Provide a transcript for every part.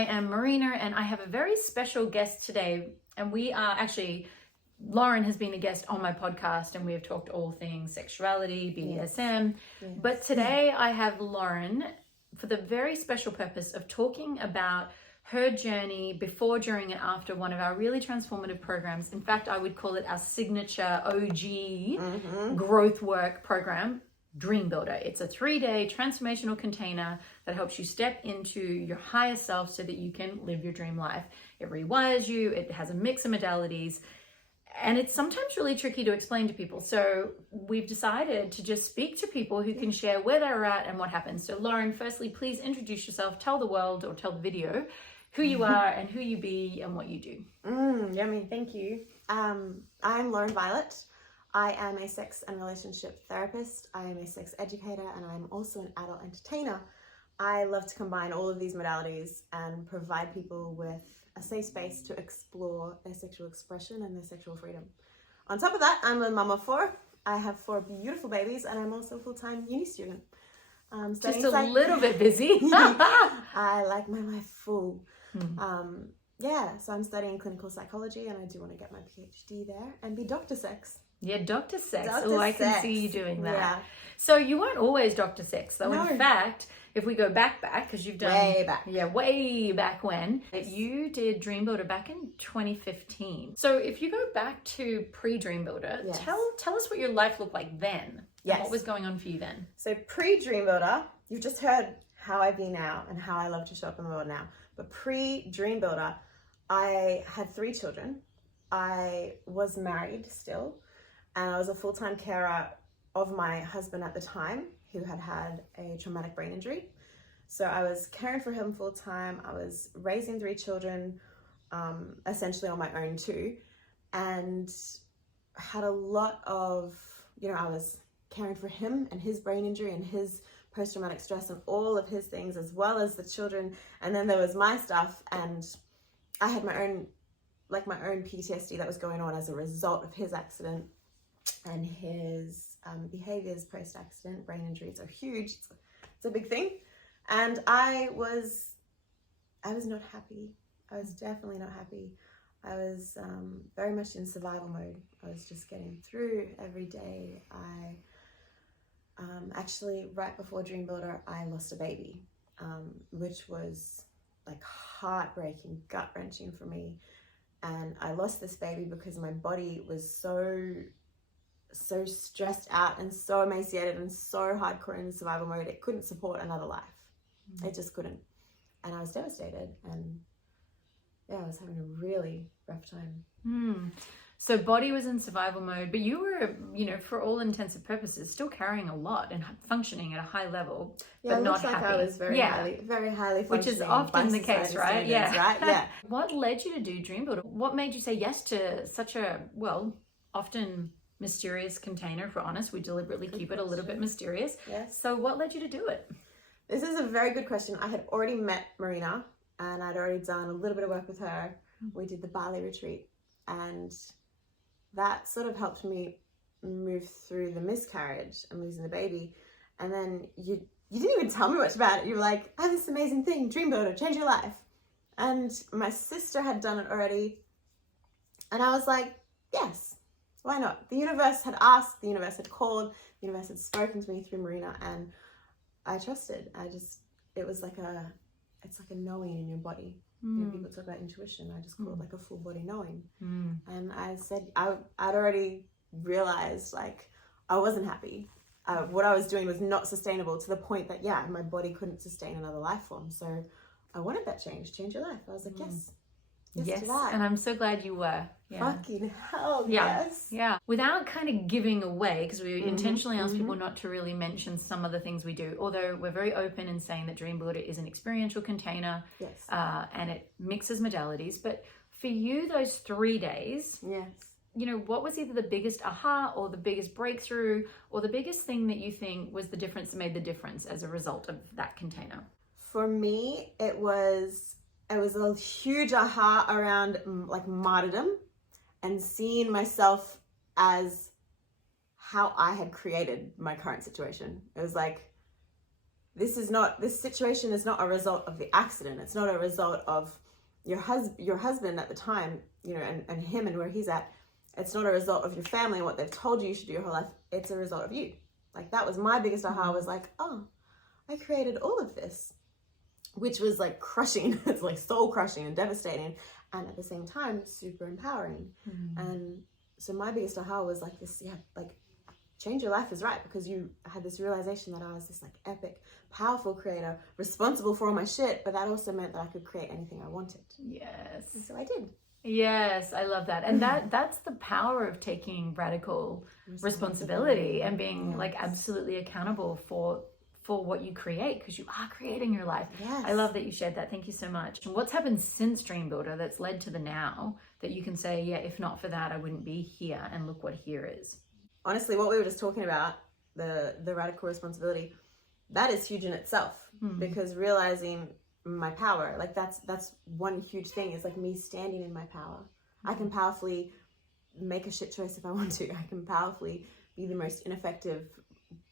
I am Marina, and I have a very special guest today. And we are actually, Lauren has been a guest on my podcast, and we have talked all things sexuality, BDSM. Yes. But today I have Lauren for the very special purpose of talking about her journey before, during, and after one of our really transformative programs. In fact, I would call it our signature OG growth work program, DreamBuilder. It's a 3-day transformational container that helps you step into your higher self so that you can live your dream life. It rewires you. It has a mix of modalities, and it's sometimes really tricky to explain to people. So we've decided to just speak to people who can share where they're at and what happens. So Lauren, firstly, please introduce yourself. Tell the world, or tell the video, who you are and who you be and what you do. Yummy, thank you. I'm Lauren Violet. I am a sex and relationship therapist. I am a sex educator, and I'm also an adult entertainer. I love to combine all of these modalities and provide people with a safe space to explore their sexual expression and their sexual freedom. On top of that, I'm a mum of 4. I have 4 beautiful babies, and I'm also a full-time uni student. Just a little bit busy. I like my life full. So I'm studying clinical psychology, and I do want to get my PhD there and be Dr. Sex. Yeah, Dr. Sex. I can see you doing that. Yeah. So you weren't always Dr. Sex, though. No. In fact, if we go back, because you've done... Way back. Yeah, way back when. You did DreamBuilder back in 2015. So if you go back to pre-DreamBuilder, yes. tell us what your life looked like then. Yes. What was going on for you then? So pre-DreamBuilder, you've just heard how I be now and how I love to show up in the world now. But pre-DreamBuilder, I had 3 children. I was married still, and I was a full-time carer of my husband at the time, who had had a traumatic brain injury. So I was caring for him full-time. I was raising 3 children, essentially on my own too, and had a lot of, I was caring for him and his brain injury and his post-traumatic stress and all of his things, as well as the children. And then there was my stuff, and I had my own PTSD that was going on as a result of his accident, and his behaviors post-accident. Brain injuries are huge. It's a big thing. And I was not happy. I was definitely not happy. I was very much in survival mode. I was just getting through every day. Actually, right before DreamBuilder, I lost a baby, which was like heartbreaking, gut-wrenching for me. And I lost this baby because my body was so stressed out and so emaciated and so hardcore in survival mode, it couldn't support another life. It just couldn't. And I was devastated, and I was having a really rough time. So body was in survival mode, but you were, for all intents and purposes, still carrying a lot and functioning at a high level, but not happy. I was very highly functioning. Which is often the case, right? Yeah. Right? Yeah. What led you to do DreamBuilder? What made you say yes to such a, often mysterious container? If we're honest, we deliberately keep it a little bit mysterious. Yes. So what led you to do it? This is a very good question. I had already met Marina, and I'd already done a little bit of work with her. We did the Bali retreat, and that sort of helped me move through the miscarriage and losing the baby. And then you didn't even tell me much about it. You were like, I have this amazing thing, DreamBuilder, change your life. And my sister had done it already. And I was like, yes, why not? The universe had asked, the universe had called, the universe had spoken to me through Marina, and I trusted. It was like it's like a knowing in your body. People talk about intuition. I just call it like a full body knowing. And I said, I'd already realized I wasn't happy. What I was doing was not sustainable, to the point that, my body couldn't sustain another life form. So I wanted that change your life. I was like, yes to that. And I'm so glad you were. Fucking hell, yes. Yeah. Without kind of giving away, because we intentionally ask people not to really mention some of the things we do, although we're very open in saying that DreamBuilder is an experiential container. Yes. And it mixes modalities. But for you, those 3 days, yes, what was either the biggest aha or the biggest breakthrough or the biggest thing that you think was the difference that made the difference as a result of that container? For me, it was a huge aha around martyrdom, and seeing myself as how I had created my current situation. It was like, this situation is not a result of the accident. It's not a result of your husband at the time, you know, and him and where he's at. It's not a result of your family and what they've told you should do your whole life. It's a result of you. Like, that was my biggest aha. I was like, oh, I created all of this, which was like crushing. It's like soul crushing and devastating, and at the same time super empowering. And so my biggest aha was like this, like, change your life is right, because you had this realization that I was this like epic, powerful creator, responsible for all my shit, but that also meant that I could create anything I wanted. Yes. And so I did. Yes, I love that. And that's the power of taking radical responsibility and being like absolutely accountable for what you create, because you are creating your life. Yes. I love that you shared that. Thank you so much. And what's happened since DreamBuilder that's led to the now that you can say, yeah, if not for that, I wouldn't be here, and look what here is. Honestly, what we were just talking about, the radical responsibility, that is huge in itself, because realizing my power, like that's one huge thing, is like me standing in my power. I can powerfully make a shit choice if I want to. I can powerfully be the most ineffective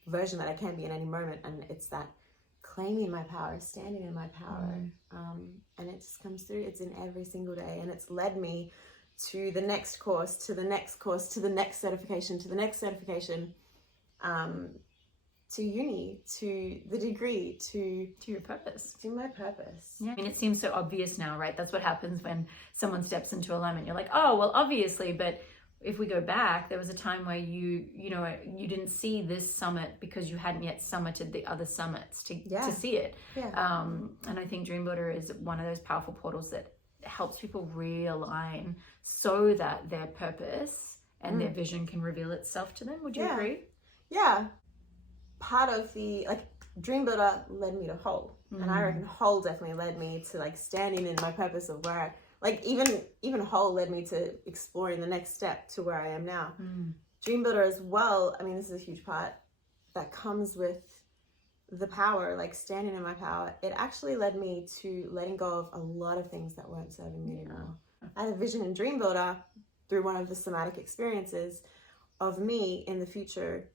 version that I can be in any moment, and it's that claiming my power, standing in my power, and it just comes through. It's in every single day, and it's led me to the next course, to the next course, to the next certification, to the next certification, to uni, to the degree, to your purpose. To my purpose. Yeah. I mean, it seems so obvious now, right? That's what happens when someone steps into alignment. You're like, oh, well, obviously, but if we go back, there was a time where you didn't see this summit because you hadn't yet summited the other summits to see it. Yeah. And I think DreamBuilder is one of those powerful portals that helps people realign so that their purpose and their vision can reveal itself to them. Would you agree? Yeah. Part of the, like, DreamBuilder led me to Whole. And I reckon Whole definitely led me to, like, standing in my purpose of where I, like, even Whole led me to exploring the next step to where I am now. DreamBuilder as well, I mean, this is a huge part that comes with the power, like standing in my power. It actually led me to letting go of a lot of things that weren't serving me anymore. I had a vision in DreamBuilder through one of the somatic experiences of me in the future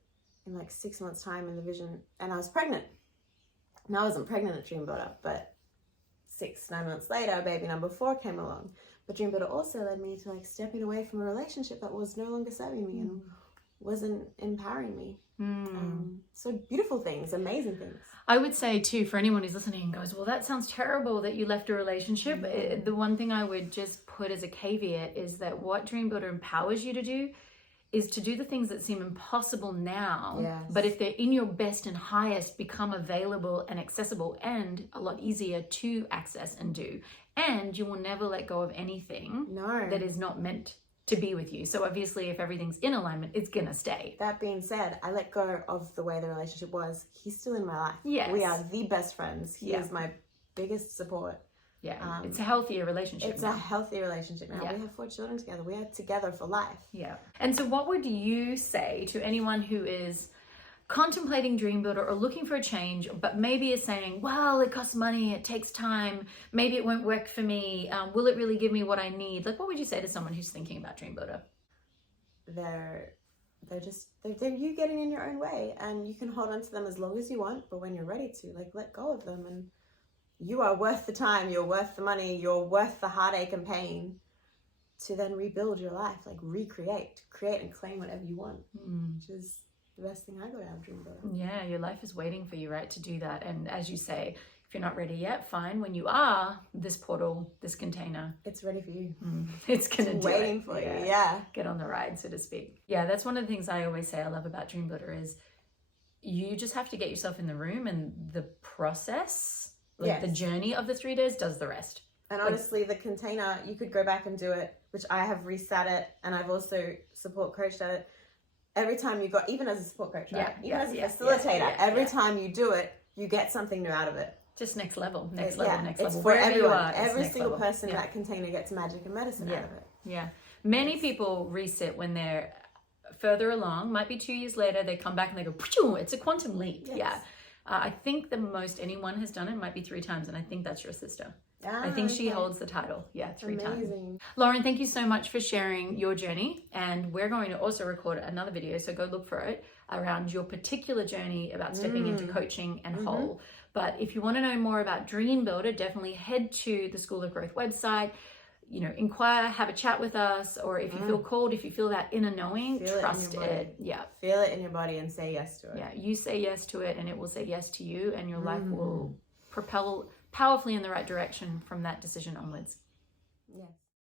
in like 6 months' time in the vision, and I was pregnant. And I wasn't pregnant at DreamBuilder, but 6-9 months later, baby number 4 came along. But DreamBuilder also led me to like stepping away from a relationship that was no longer serving me and wasn't empowering me. So beautiful things, amazing things. I would say too, for anyone who's listening and goes, well, that sounds terrible that you left a relationship. The one thing I would just put as a caveat is that what DreamBuilder empowers you to do is to do the things that seem impossible now, but if they're in your best and highest, become available and accessible and a lot easier to access and do. And you will never let go of anything that is not meant to be with you. So obviously, if everything's in alignment, it's gonna stay. That being said, I let go of the way the relationship was. He's still in my life. Yes. We are the best friends. He is my biggest support. Yeah, it's a healthier relationship. It's a healthy relationship now. We have 4 children together. We are together for life. Yeah. And so what would you say to anyone who is contemplating DreamBuilder or looking for a change, but maybe is saying, well, it costs money, it takes time, maybe it won't work for me, will it really give me what I need? Like, what would you say to someone who's thinking about DreamBuilder? They're you getting in your own way, and you can hold on to them as long as you want, but when you're ready to, like, let go of them. And you are worth the time, you're worth the money, you're worth the heartache and pain to then rebuild your life, like create and claim whatever you want, which is the best thing I got out of DreamBuilder. Yeah, your life is waiting for you, right, to do that. And as you say, if you're not ready yet, fine. When you are, this portal, this container, it's ready for you. It's gonna do waiting for you. Yeah. Get on the ride, so to speak. Yeah, that's one of the things I always say I love about DreamBuilder is you just have to get yourself in the room, and the process, like the journey of the 3 days, does the rest. And honestly, the container, you could go back and do it, which I have reset it, and I've also support coached at it. Every time you got, even as a support coach, right? Even as a facilitator, every time you do it, you get something new out of it. Just next level, next level. It's for wherever everyone. you are. Every single person in that container gets magic and medicine out of it. Yeah. Many people reset when they're further along, might be 2 years later, they come back and they go, it's a quantum leap. Yes. Yeah. I think the most anyone has done it might be 3 times, and I think that's your sister. I think she okay. holds the title. Yeah, 3 times. Amazing. Lauren, thank you so much for sharing your journey. And we're going to also record another video, so go look for it, around your particular journey about stepping into coaching and whole. But if you want to know more about DreamBuilder, definitely head to the School of Growth website. You know, inquire, have a chat with us, or if you feel called, if you feel that inner knowing, trust it. Yeah. Feel it in your body and say yes to it. Yeah, you say yes to it and it will say yes to you, and your life will propel powerfully in the right direction from that decision onwards. Yes.